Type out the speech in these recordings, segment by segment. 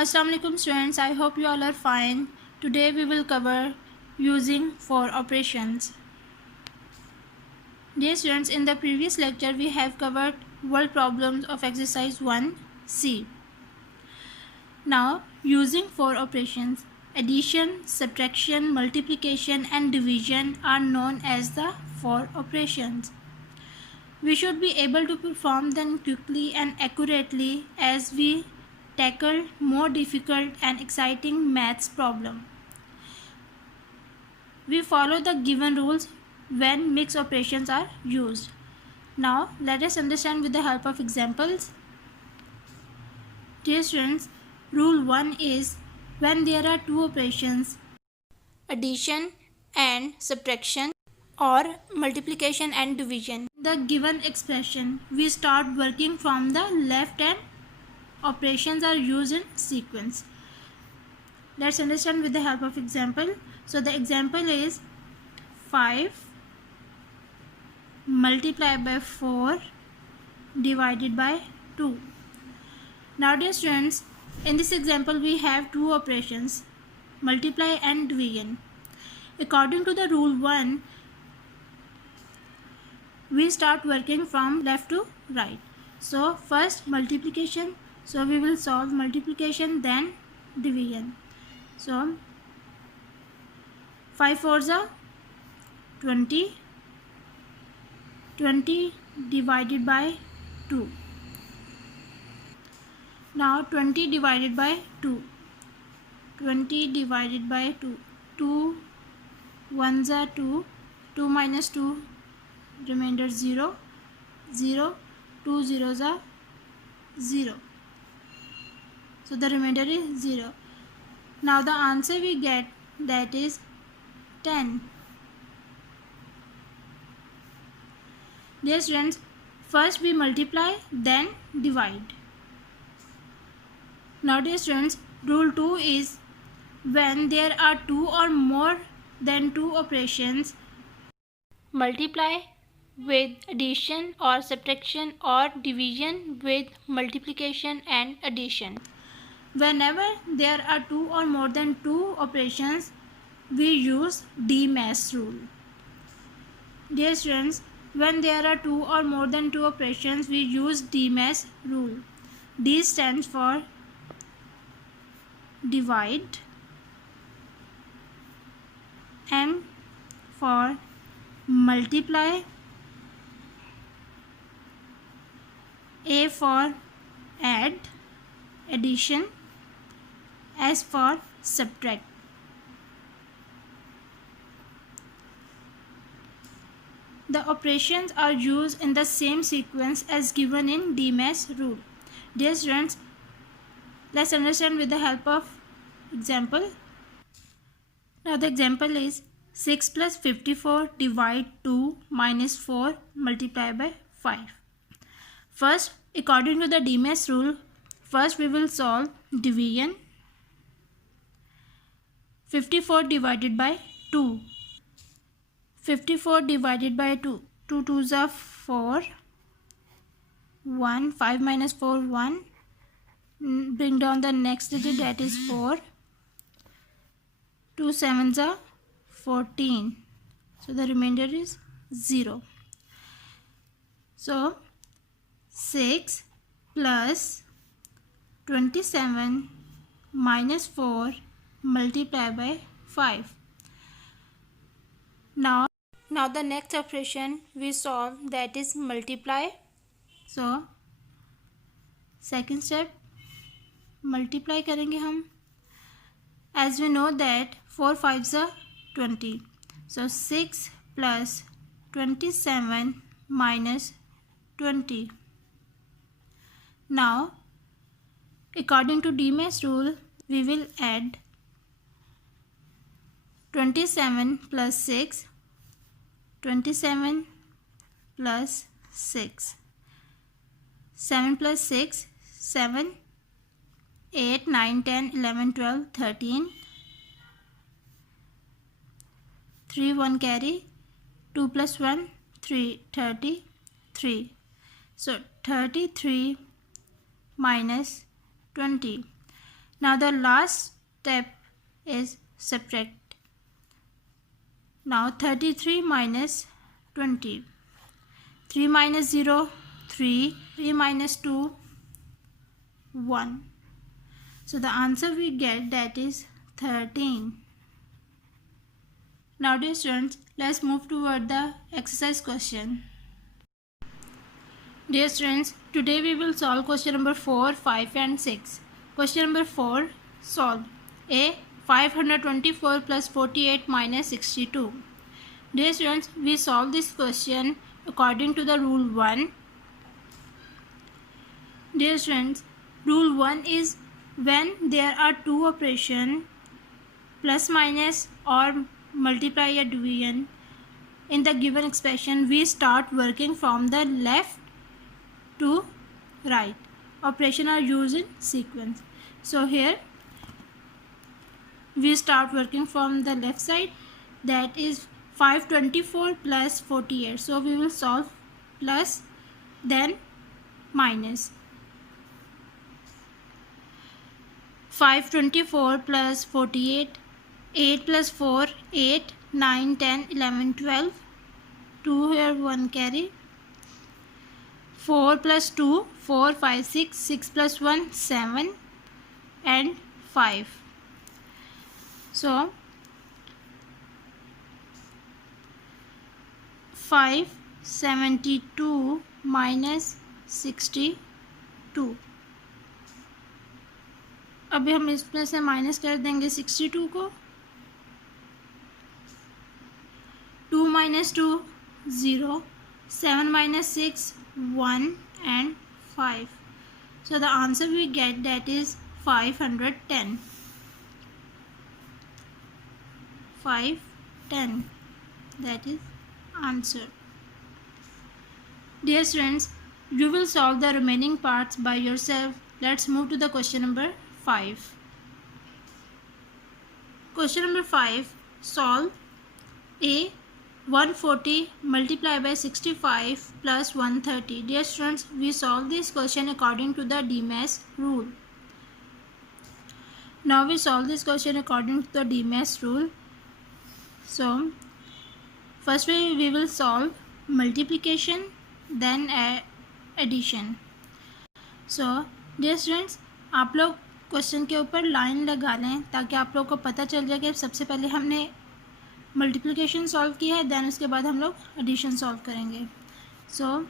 Assalamu alaikum students, I hope you all are fine. Today we will cover using for operations. Dear students, in the previous lecture we have covered word problems of exercise 1C. Now using for operations. Addition, subtraction, multiplication and division are known as the for operations. We should be able to perform them quickly and accurately as we tackle more difficult and exciting maths problem. We follow the given rules when mixed operations are used. Now let us understand with the help of examples. Dear students, rule 1 is when there are two operations, addition and subtraction or multiplication and division. The given expression, we start working from the left and operations are used in sequence. Let's understand with the help of example. So the example is 5 multiplied by 4 divided by 2. Now dear students, in this example we have two operations, multiply and division. According to the rule 1, we start working from left to right. So first multiplication, so we will solve multiplication, then division. So 5 4s are 20, 20 divided by 2. Now 20 divided by 2, 20 divided by 2, 2 1s are 2, 2 minus 2, remainder 0, 0, 2 zeros are 0. So the remainder is 0. Now the answer we get, that is 10. Dear students, first we multiply, then divide. Now dear students, rule 2 is when there are two or more than two operations, multiply with addition or subtraction or division with multiplication and addition. Whenever there are two or more than two operations, we use DMAS rule. Dear students, when there are two or more than two operations, we use DMAS rule. D stands for divide, M for multiply, A for add, addition, S for subtract. The operations are used in the same sequence as given in DMAS rule. Dear students, let's understand with the help of example. Now the example is 6 plus 54 divide 2 minus 4 multiply by 5. First, according to the DMAS rule, first we will solve division. 54 divided by 2. 54 divided by 2. 2 2s are 4. 1. 5 minus 4, 1. Bring down the next digit, that is 4. 2 7s are 14. So the remainder is 0. So 6 plus 27 minus 4 multiplied by 5. Now the next operation we solve, that is multiply. So second step, multiply करेंगे हम. As we know that 4 5s are 20. So 6 plus 27 minus 20. Now according to DMAS rule, we will add 27 plus 6, 27 plus 6, 7 plus 6, 7, 8, 9, 10, 11, 12, 13, 3, 1 carry, 2 plus 1, 3, 33. So 33 minus 20. Now the last step is subtract. Now 33 minus 20. 3 minus 0, 3. 3 minus 2, 1. So the answer we get, that is 13. Now dear students, let's move toward the exercise question. Dear students, today we will solve question number 4, 5 and 6. Question number 4, solve. A. 524 plus 48 minus 62. Dear students, we solve this question according to the rule 1. Dear students, rule 1 is when there are two operations, plus minus or multiply or division, in the given expression, we start working from the left to right. Operations are used in sequence. So here we start working from the left side, that is 524 plus 48. So we will solve plus, then minus. 524 plus 48, 8 plus 4, 8, 9, 10, 11, 12, 2 here, 1 carry, 4 plus 2, 4, 5, 6, 6 plus 1, 7 and 5. So 572 minus 62. अभी हम इसमें से minus कर देंगे 62 को. 2 minus 2, 0. 7 minus 6, 1 and 5. So the answer we get, that is 510. 510. That is answer. Dear students, you will solve the remaining parts by yourself. Let's move to the question number 5. Question number 5, solve. A. 140 multiplied by 65 plus 130. Dear students, we solve this question according to the DMAS rule. Now we solve this question according to the DMAS rule. So first we will solve multiplication, then addition. So dear students, आप लोग question के ऊपर line लगा लें ताकि आप लोग को पता चल जाए कि सबसे पहले हमने मल्टीप्लिकेशन सॉल्व किया है, देन उसके बाद हम लोग एडिशन सॉल्व करेंगे. सो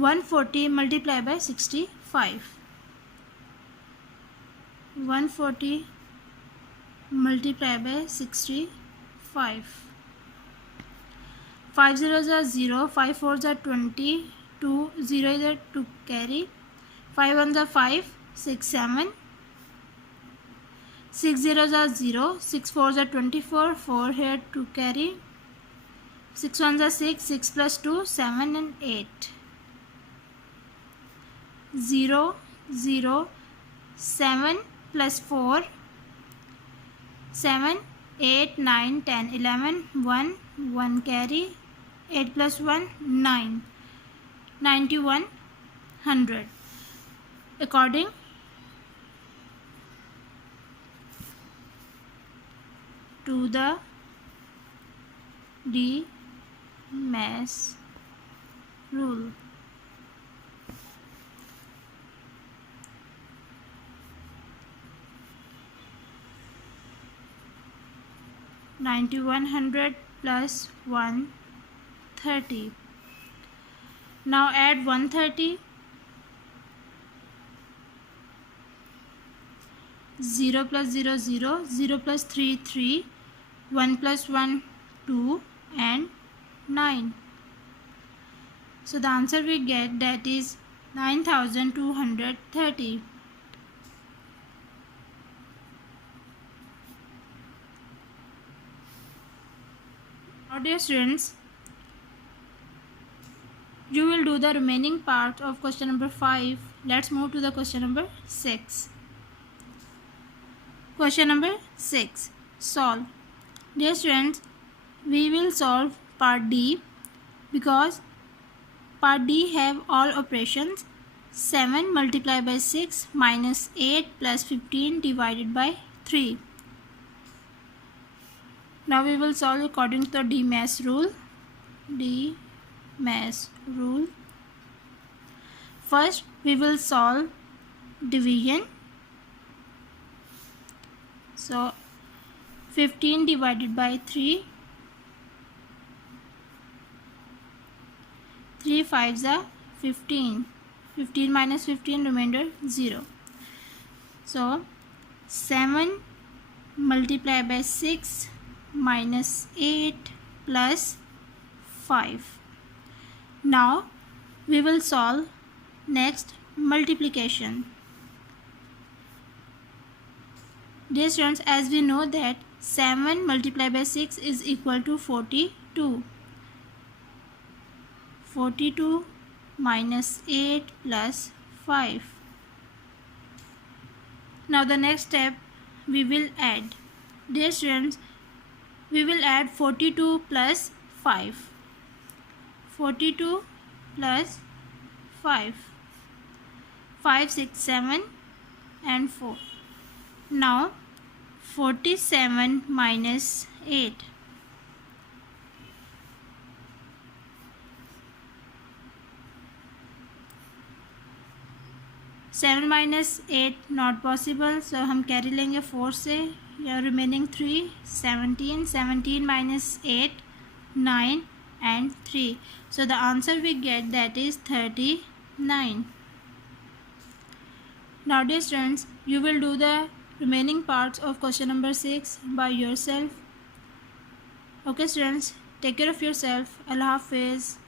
140 multiply by 65. 140 multiply by 65. 5 zeros are 0, 5 fours are 20, 2 0 is a 2 carry, 5 ones are 5, 6 7. 6 zeros are 0, 6 fours are 24, 4 here 2 carry, 6 ones are 6, 6 plus 2, 7 and 8. 0 0, 7 plus 4, 7, 8, 9, 10, 11, 1, 1 carry, 8 plus 1, 9, 91, 100. According to the DMAS rule. $9100 plus 130. Now add 130. 0 plus 0 0, 0 plus 3 3, 1 plus 1 2 and 9. So the answer we get, that is 9230. Now dear students, you will do the remaining part of question number 5. Let's move to the question number 6. Question number 6, solve. Dear students, we will solve part D because part D have all operations 7 multiplied by 6 minus 8 plus 15 divided by 3. Now we will solve according to the DMAS rule. DMAS rule. First we will solve division. So 15 divided by 3. 3 5s are 15. 15 minus 15 remainder 0. So 7 multiplied by 6 minus 8 plus 5. Now we will solve next multiplication. Dear students, as we know that 7 multiplied by 6 is equal to 42. 42 minus 8 plus 5. Now the next step we will add. Dear students, we will add 42 plus 5. 42 plus 5. 5, 6, 7 and 4. Now 47 minus 8. 7 minus 8 not possible, so हम carry लेंगे 4 से. या remaining 3, 17. 17 minus 8, 9 and 3. So the answer we get, that is 39. Now dear students, you will do the remaining parts of question number 6 by yourself. Okay students, take care of yourself. Allah Hafiz.